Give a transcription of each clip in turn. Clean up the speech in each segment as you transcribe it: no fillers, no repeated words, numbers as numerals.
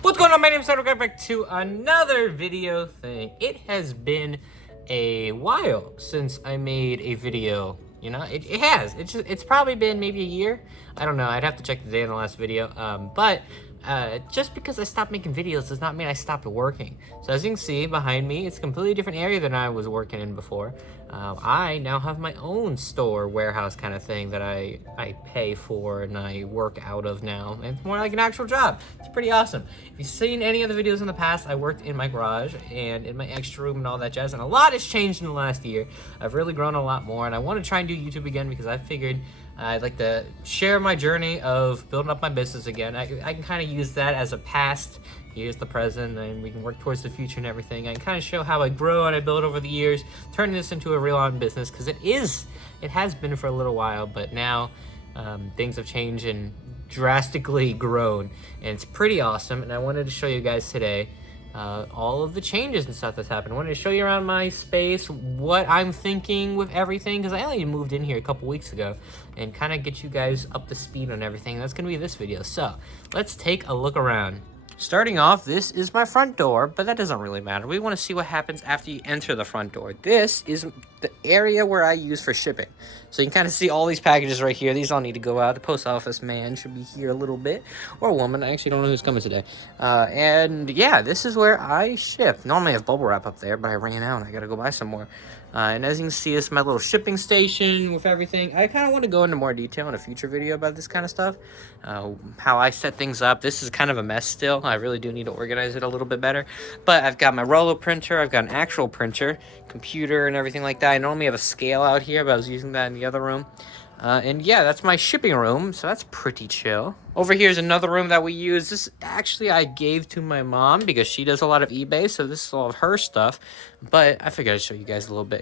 What's going on? My name is Cedric. Welcome back to another video thing. It has been a while since I made a video. You know, it has. It's probably been maybe a year. I don't know. I'd have to check the day in the last video. But just because I stopped making videos does not mean I stopped working. So as you can see behind me, it's a completely different area than I was working in before. I now have my own store, warehouse kind of thing that I pay for and I work out of now. It's more like an actual job. It's pretty awesome. If you've seen any of the videos in the past, I worked in my garage and in my extra room and all that jazz, and a lot has changed in the last year. I've really grown a lot more, and I want to try and do YouTube again because I figured I'd like to share my journey of building up my business again. I can kind of use that as a past. Here's the present, and we can work towards the future and everything. I can kind of show how I grow and I build over the years, turning this into a real-on business, because it has been for a little while, but now things have changed and drastically grown, and it's pretty awesome. And I wanted to show you guys today all of the changes and stuff that's happened. I wanted to show you around my space, what I'm thinking with everything, because I only moved in here a couple weeks ago, and kind of get you guys up to speed on everything. That's going to be this video. So let's take a look around. Starting off, this is my front door, but that doesn't really matter. We want to see what happens after you enter the front door. This is the area where I use for shipping. So you can kind of see all these packages right here. These all need to go out. The post office man should be here a little bit, or woman. I actually don't know who's coming today. And yeah, this is where I ship. Normally I have bubble wrap up there, but I ran out. I got to go buy some more. And as you can see, this is my little shipping station with everything. I kind of want to go into more detail in a future video about this kind of stuff. How I set things up. This is kind of a mess still. I really do need to organize it a little bit better. But I've got my Rollo printer. I've got an actual printer, computer, and everything like that. I normally have a scale out here, but I was using that in the other room. And yeah, that's my shipping room, so that's pretty chill. Over here is another room that we use. This actually I gave to my mom because she does a lot of eBay, so this is all of her stuff. But I figured I'd show you guys a little bit.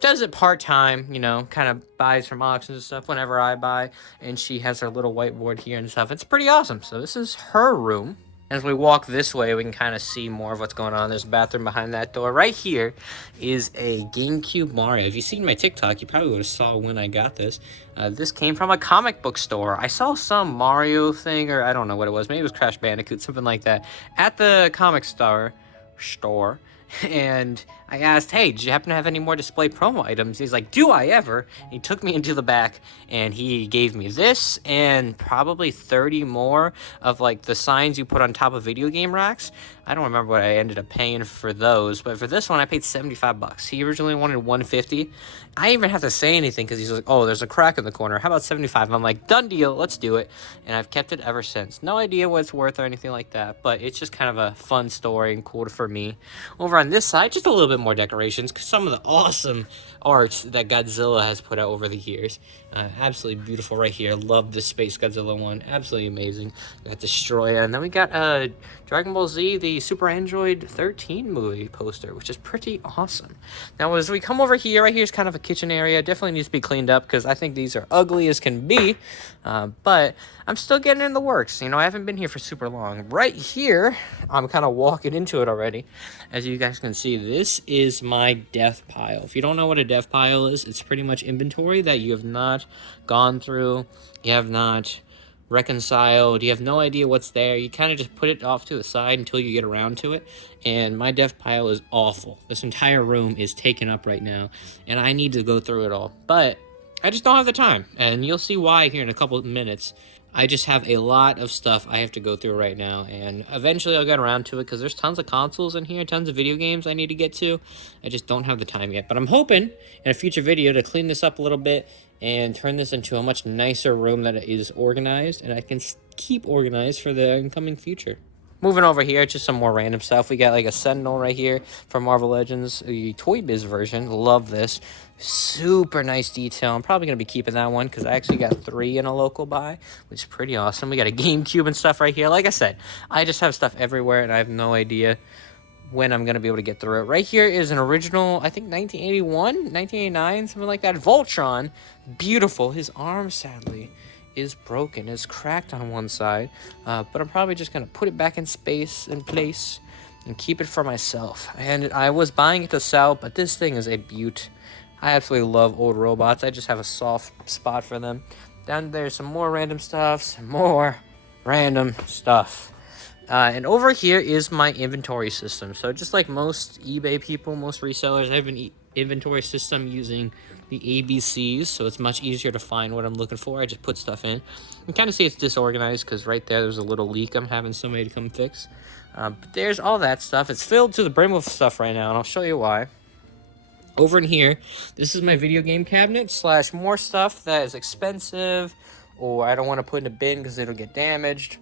Does it part-time, you know, kind of buys from auctions and stuff whenever I buy, and she has her little whiteboard here and stuff. It's pretty awesome. So this is her room. As we walk this way, we can kind of see more of what's going on. There's a bathroom behind that door. Right here is a GameCube Mario. If you've seen my TikTok, you probably would have saw when I got this. This came from a comic book store. I saw some Mario thing, or I don't know what it was. Maybe it was Crash Bandicoot, something like that, at the comic store. And I asked, hey, did you happen to have any more display promo items? He's like, do I ever? And he took me into the back and he gave me this and probably 30 more of like the signs you put on top of video game racks. I don't remember what I ended up paying for those, but for this one I paid 75 bucks. He originally wanted 150. I didn't even have to say anything because he's like, oh, there's a crack in the corner. How about 75? I'm like, done deal, let's do it. And I've kept it ever since. No idea what it's worth or anything like that, but it's just kind of a fun story and cool for me. Over on this side, just a little bit more decorations, because some of the awesome arts that Godzilla has put out over the years. Absolutely beautiful right here. Love the Space Godzilla one. Absolutely amazing. We got Destroya, and then we got Dragon Ball Z, the Super Android 13 movie poster, which is pretty awesome. Now, as we come over here, right here is kind of a kitchen area. Definitely needs to be cleaned up because I think these are ugly as can be, but I'm still getting in the works. You know, I haven't been here for super long. Right here, I'm kind of walking into it already. As you guys can see, this is my death pile. If you don't know what a death pile is, it's pretty much inventory that you have not gone through, you have not reconciled, you have no idea what's there. You kind of just put it off to the side until you get around to it. And my death pile is awful. This entire room is taken up right now, and I need to go through it all. But I just don't have the time, and you'll see why here in a couple of minutes. I just have a lot of stuff I have to go through right now, and eventually I'll get around to it because there's tons of consoles in here, tons of video games I need to get to. I just don't have the time yet, but I'm hoping in a future video to clean this up a little bit and turn this into a much nicer room that is organized, and I can keep organized for the incoming future. Moving over here, just some more random stuff. We got like a Sentinel right here from Marvel Legends, the Toy Biz version. Love this. Super nice detail. I'm probably going to be keeping that one because I actually got 3 in a local buy, which is pretty awesome. We got a GameCube and stuff right here. Like I said, I just have stuff everywhere, and I have no idea when I'm going to be able to get through it. Right here is an original, I think 1981, 1989, something like that. Voltron. Beautiful. His arm, sadly, is broken, is cracked on one side, but I'm probably just gonna put it back in place and keep it for myself. And I was buying it to sell, but this thing is a beaut. I absolutely love old robots. I just have a soft spot for them. Down there's some more random stuff, some more random stuff. And over here is my inventory system. So just like most eBay people, most resellers, I have an inventory system using the ABCs, so it's much easier to find what I'm looking for. I just put stuff in. You can kind of see it's disorganized because right there's a little leak I'm having somebody to come fix. But there's all that stuff. It's filled to the brim with stuff right now, and I'll show you why. Over in here, this is my video game cabinet / more stuff that is expensive or I don't want to put in a bin because it'll get damaged.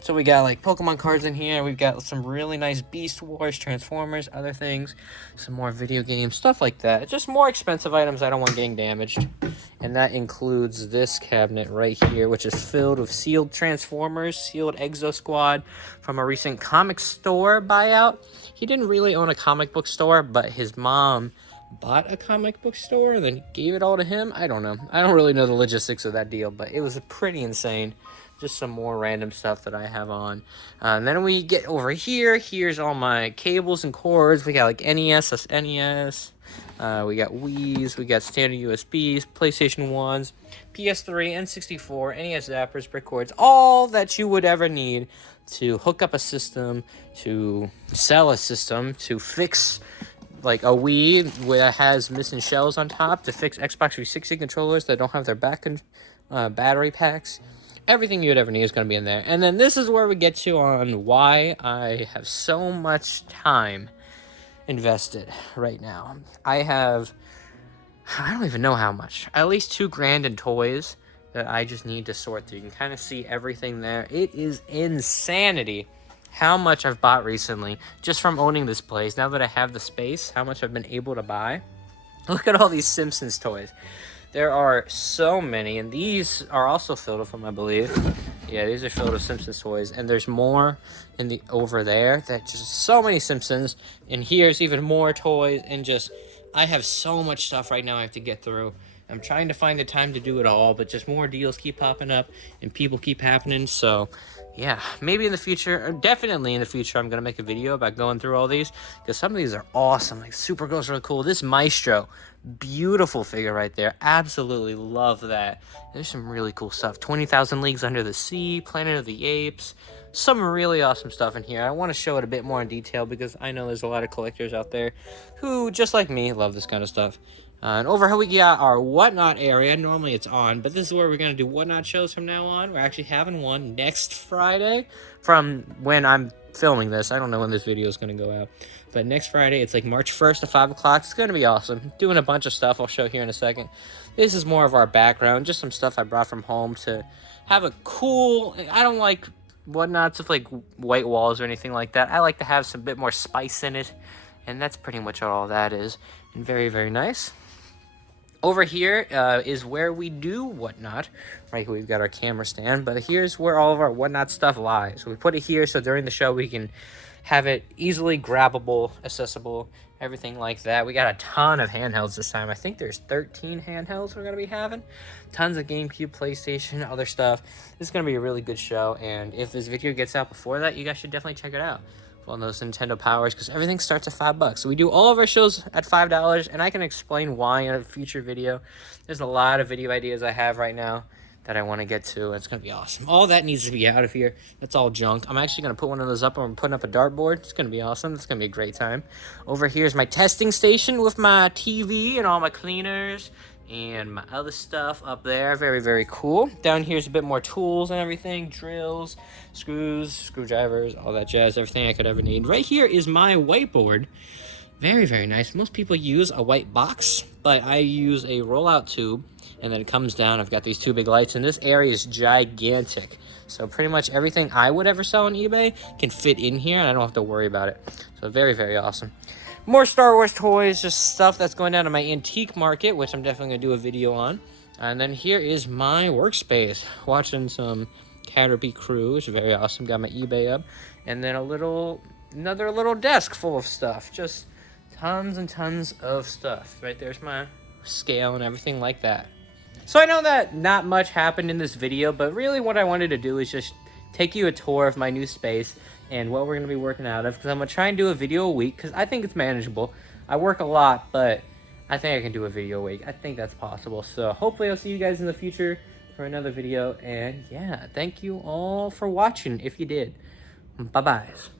So we got like Pokemon cards in here. We've got some really nice Beast Wars, Transformers, other things. Some more video games, stuff like that. Just more expensive items I don't want getting damaged. And that includes this cabinet right here, which is filled with sealed Transformers, sealed Exo Squad from a recent comic store buyout. He didn't really own a comic book store, but his mom bought a comic book store and then gave it all to him. I don't know. I don't really know the logistics of that deal, but it was pretty insane. Just some more random stuff that I have on. And then we get over here. Here's all my cables and cords. We got like NES, SNES. We got Wii's. We got standard USBs, PlayStation 1s, PS3, N64, NES zappers, brick cords. All that you would ever need to hook up a system, to sell a system, to fix like a Wii that has missing shells on top, to fix Xbox 360 controllers that don't have their battery packs. Everything you'd ever need is going to be in there. And then this is where we get to on why I have so much time invested right now. I don't even know how much. At least $2,000 in toys that I just need to sort through. You can kind of see everything there. It is insanity how much I've bought recently just from owning this place. Now that I have the space, how much I've been able to buy. Look at all these Simpsons toys. There are so many, and these are also filled with them, I believe. Yeah, these are filled with Simpsons toys, and there's more over there. That just so many Simpsons, and here's even more toys, and just I have so much stuff right now I have to get through. I'm trying to find the time to do it all, but just more deals keep popping up, and people keep happening. So, yeah, maybe in the future, or definitely in the future, I'm gonna make a video about going through all these because some of these are awesome. Like Supergirl's really cool. This Maestro. Beautiful figure right there. Absolutely love that. There's some really cool stuff. 20,000 Leagues Under the Sea, Planet of the Apes. Some really awesome stuff in here. I want to show it a bit more in detail because I know there's a lot of collectors out there who, just like me, love this kind of stuff. And over here we got our Whatnot area. Normally it's on, but this is where we're going to do Whatnot shows from now on. We're actually having one next Friday from when I'm filming this. I don't know when this video is going to go out. But next Friday, it's like March 1st at 5 o'clock. It's going to be awesome. Doing a bunch of stuff I'll show here in a second. This is more of our background. Just some stuff I brought from home to have a cool... I don't like Whatnots with like white walls or anything like that. I like to have some bit more spice in it. And that's pretty much all that is. And very, very nice. Over here is where we do Whatnot. Right here we've got our camera stand. But here's where all of our Whatnot stuff lies. So we put it here so during the show we can have it easily grabbable, accessible, everything like that. We got a ton of handhelds this time. I think there's 13 handhelds we're going to be having. Tons of GameCube, PlayStation, other stuff. This is going to be a really good show. And if this video gets out before that, you guys should definitely check it out. On those Nintendo Powers, because everything starts at $5. So we do all of our shows at $5, and I can explain why in a future video. There's a lot of video ideas I have right now that I want to get to. It's going to be awesome. All that needs to be out of here. That's all junk. I'm actually going to put one of those up. I'm putting up a dartboard. It's going to be awesome. It's going to be a great time. Over here is my testing station with my TV and all my cleaners and my other stuff up there. Very, very cool. Down here is a bit more tools and everything. Drills, screws, screwdrivers, all that jazz. Everything I could ever need. Right here is my whiteboard. Very, very nice. Most people use a white box, but I use a rollout tube. And then it comes down. I've got these two big lights. And this area is gigantic. So pretty much everything I would ever sell on eBay can fit in here. And I don't have to worry about it. So very, very awesome. More Star Wars toys, just stuff that's going down to my antique market, which I'm definitely going to do a video on. And then here is my workspace. Watching some Caterpie Crew, which is very awesome. Got my eBay up. And then another little desk full of stuff. Just tons and tons of stuff. Right there's my scale and everything like that. So I know that not much happened in this video, but really what I wanted to do is just take you a tour of my new space and what we're going to be working out of, because I'm going to try and do a video a week, because I think it's manageable. I work a lot, but I think I can do a video a week. I think that's possible. So hopefully I'll see you guys in the future for another video, and yeah, thank you all for watching if you did. Bye-byes.